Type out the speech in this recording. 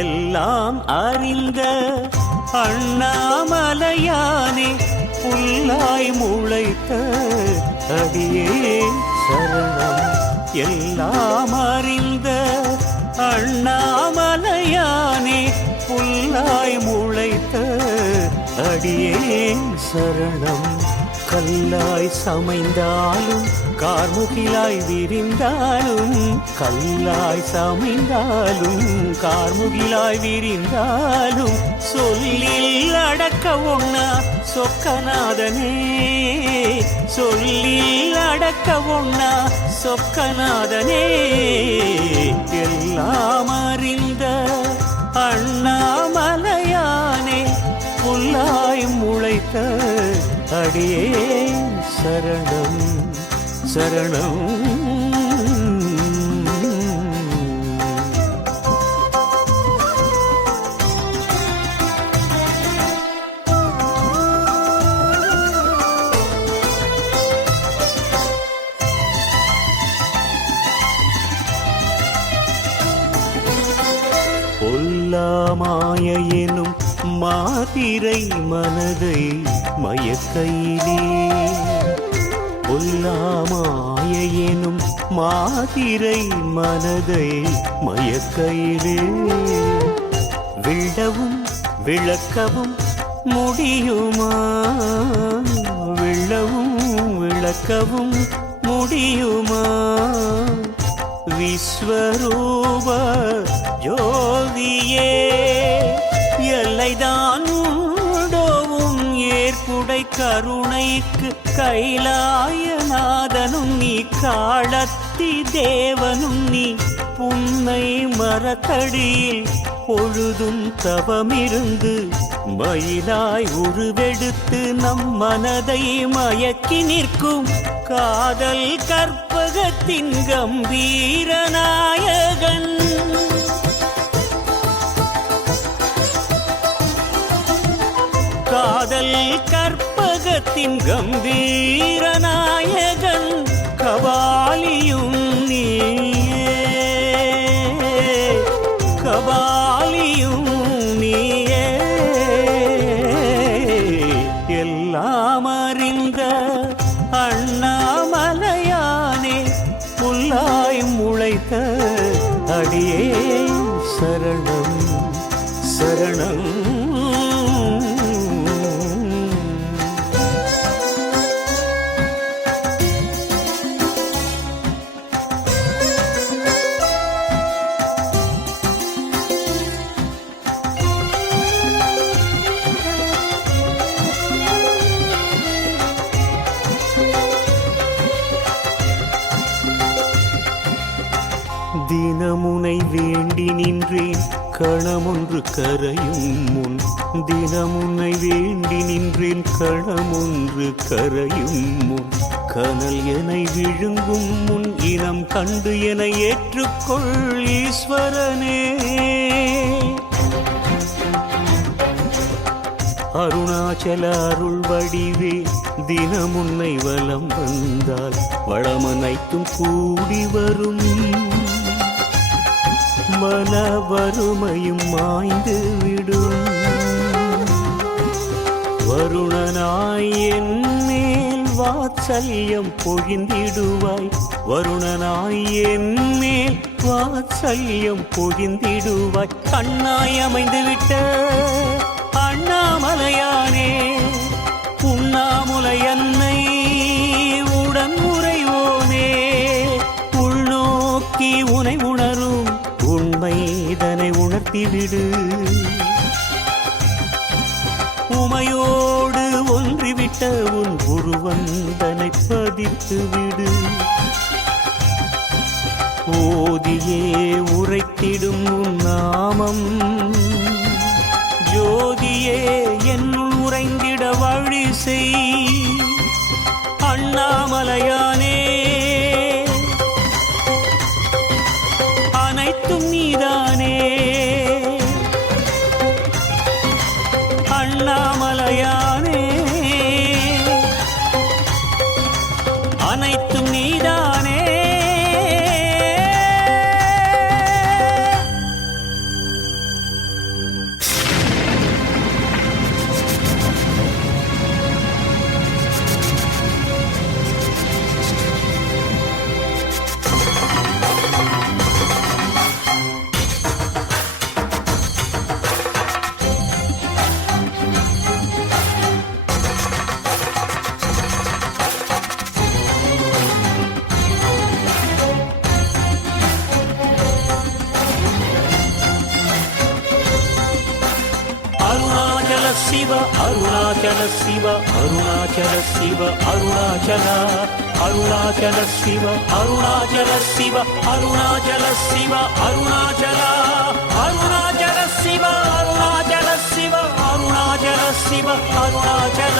எல்லாம் அறிந்த அண்ணாமலையானே புல்லாய் முளைத்த அடியே சரணம். எல்லாம் அறிந்த அண்ணாமலையானே புல்லாய் முளைத்த அடியே சரணம். கல்லாய் சமைந்தாலும் கார்முகிலாய் விரிந்தாலும், கல்லாய் சமைந்தாலும் கார்முகிலாய் விரிந்தாலும், சொல்லில் அடக்க ஒண்ணா சொக்கநாதனே, சொல்லில் அடக்க ஒண்ணா சொக்கநாதனே. எல்லாம் அறிந்த அண்ணாமலையானே புல்லாய் முளைத்த அடியே சரணம் சரணம். பொல்லாமாய எனும் மாதிரை மனதை மயக்கையிலே, பொல்லாமாய எனும் மாதிரை மனதை மயக்கையிலே, விழவும் விளக்கவும் முடியுமா, விழவும் விளக்கவும் முடியுமா. விஸ்வரூப ஜோதியே எல்லைதான் உண்டோவும் ஏற்புடை கருணைக்கு கைலாயநாதனும் நீ, காளத்தி தேவனும் நீ, புன்னை மரத்தடியில் பொழுதும் தவமிருந்து மயிலாய் உருவெடுத்து நம் மனதை மயக்கி நிற்கும் காதல் கற்பகத்தின் கம்பீர நாயகன். காதல் கற்பகத்தின் கம்பீர நாயகன் கபாலியும் நீயே, கபாலியும் நீயே. எல்லாம் அறிந்த அண்ணாமலையானே புல்லாய் முளைத்த அடியே சரணம் சரணம். தினமுனை வேண்டி நின்றேன் கணமொன்று கரையும் முன், தினமுனை வேண்டி நின்றேன் கணமொன்று கரையும் முன், கனல் என விழுங்கும் முன் இனம் கண்டு என ஏற்றுக்கொள் ஈஸ்வரனே. அருணாச்சல அருள் வடிவே தினமுன்னை வலம் வந்தால் வளமனைத்தும் கூடி வரும், மன வறுமையும் மாய்ந்து விடும். வருணனாய் என் மேல் வாத்சல்யம் பொழிந்திடுவாய், வருணனாய் என் மேல் வாத்சல்யம் பொழிந்திடுவாய். கண்ணாய் அமைந்துவிட்ட அண்ணாமலையானே உண்ணாமுலை அன்னை உடன் உறைவோனே, உள்நோக்கி உனை உணரும் உண்மைதனை உணர்த்திவிடு. உமையோடு ஒன்றிவிட்ட உன் உருவந்தனை பதித்து விடு. ஓதியே உரைத்திடும் உன் நாமம் ஜோதியே என்னுள் உறைந்திட வழி செய். அண்ணாமலையானே அனைத்தும் நீதானே, அண்ணாமலையானே அனைத்தும் நீதானே. சிவ அருணாச்சல சிவ அருணாச்சல சிவ அருணாச்சல அருணாச்சல சிவ அருணாச்சல சிவ அருணாச்சல சிவ அருணாச்சல அருணாச்சல சிவ அருணாச்சல சிவ அருணாச்சல சிவ அருணாச்சல